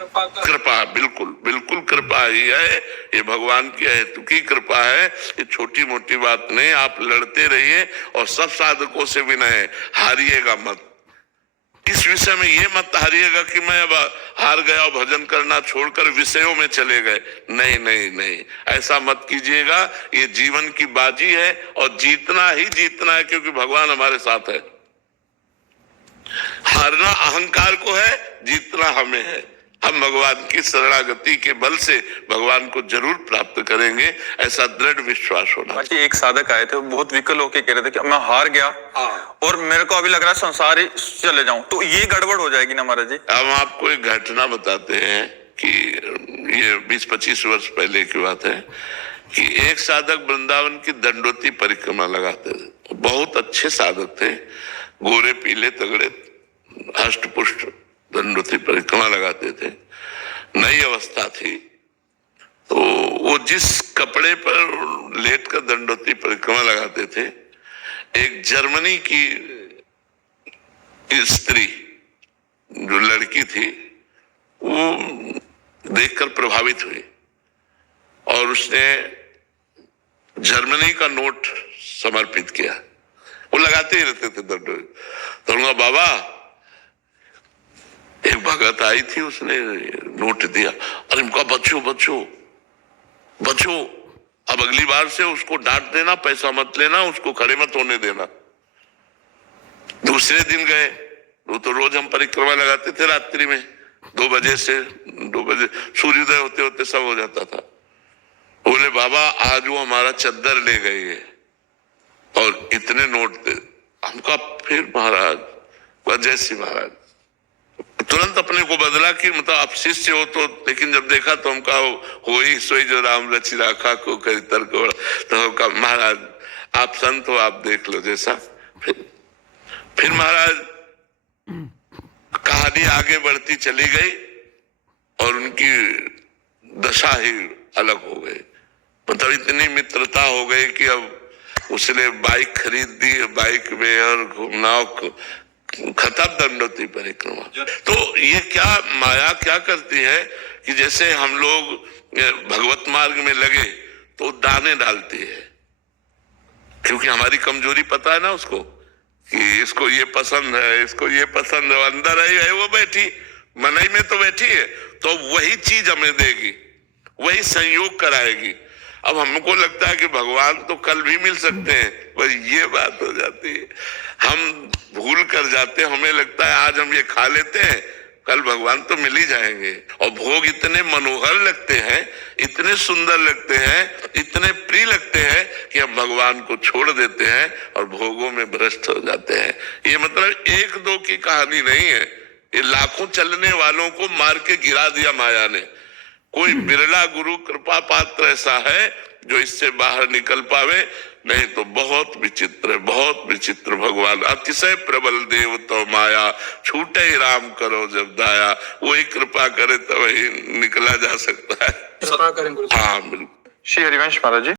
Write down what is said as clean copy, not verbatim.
कृपा, बिल्कुल बिल्कुल कृपा ही है, ये भगवान की हेतु की कृपा है, ये छोटी मोटी बात नहीं। आप लड़ते रहिए और सब साधकों से विनय है, हारिएगा मत। इस विषय में ये मत हारिएगा कि मैं अब हार गया और भजन करना छोड़कर विषयों में चले गए। नहीं नहीं नहीं, ऐसा मत कीजिएगा। ये जीवन की बाजी है और जीतना ही जीतना है, क्योंकि भगवान हमारे साथ है। हारना अहंकार को है, जीतना हमें है। हम भगवान की शरणागति के बल से भगवान को जरूर प्राप्त करेंगे, ऐसा दृढ़ विश्वास होना। एक साधक आए थे, वो बहुत विकल होके कह रहे थे कि मैं हार गया और मेरे को अभी लग रहा है संसार ही चले जाऊं, तो ये गड़बड़ हो जाएगी ना महाराज जी? हम आपको एक घटना बताते हैं कि ये 20-25 वर्ष पहले की बात है कि एक साधक वृंदावन की दंडोती परिक्रमा लगाते थे। बहुत अच्छे साधक थे, गोरे पीले तगड़े हष्ट पुष्ट दंडोती परिक्रमा लगाते थे। नई अवस्था थी, तो वो जिस कपड़े पर लेटकर दंडोती परिक्रमा लगाते थे, एक जर्मनी की स्त्री जो लड़की थी, वो देखकर प्रभावित हुई और उसने जर्मनी का नोट समर्पित किया। वो लगाते ही रहते थे दंडोती। तो उनका बाबा, एक भगत आई थी, उसने नोट दिया। अरे उनका बच्चों बच्चों बच्चों, अब अगली बार से उसको डांट देना, पैसा मत लेना, उसको खड़े मत होने देना। दूसरे दिन गए, वो तो रोज हम परिक्रमा लगाते थे रात्रि में 2 बजे से 2 बजे सूर्योदय होते होते सब हो जाता था। बोले बाबा आज वो हमारा चद्दर ले गई है और इतने नोट दे। हमका फिर महाराज जैसी महाराज तुरंत अपने को बदला कि मतलब आप शिष्य हो तो, लेकिन जब देखा तो हमका हो ही सोई जो राम रचि राखा को करी तर्क। तो हमका महाराज आप संत हो, आप देख लो जैसा। फिर महाराज कहानी आगे बढ़ती चली गई और उनकी दशा ही अलग हो गई। मतलब इतनी मित्रता हो गई कि अब उसने बाइक खरीद दी, बाइक में और घूमना खत्म दंडोती परिक्रमा। तो ये क्या माया क्या करती है कि जैसे हम लोग भगवत मार्ग में लगे तो दाने डालती है, क्योंकि हमारी कमजोरी पता है ना उसको कि इसको ये पसंद है, इसको ये पसंद है। अंदर आई है वो बैठी, मनई में तो बैठी है, तो वही चीज हमें देगी, वही संयोग कराएगी। अब हमको लगता है कि भगवान तो कल भी मिल सकते हैं, बस ये बात हो जाती है, हम भूल कर जाते हैं। हमें लगता है आज हम ये खा लेते हैं, कल भगवान तो मिल ही जाएंगे। और भोग इतने मनोहर लगते हैं, इतने सुंदर लगते हैं, इतने प्रिय लगते हैं कि हम भगवान को छोड़ देते हैं और भोगों में भ्रष्ट हो जाते हैं। ये मतलब 1-2 की कहानी नहीं है, ये लाखों चलने वालों को मार के गिरा दिया माया ने। कोई बिरला गुरु कृपा पात्र ऐसा है जो इससे बाहर निकल पावे, नहीं तो बहुत विचित्र, बहुत विचित्र। भगवान अतिशय प्रबल देव तो माया, छूटे ही राम करो जब दाया। वही कृपा करे तो वही निकला जा सकता है। कृपा करें गुरु। हाँ बिल्कुल। श्री हरिवंश महाराज जी।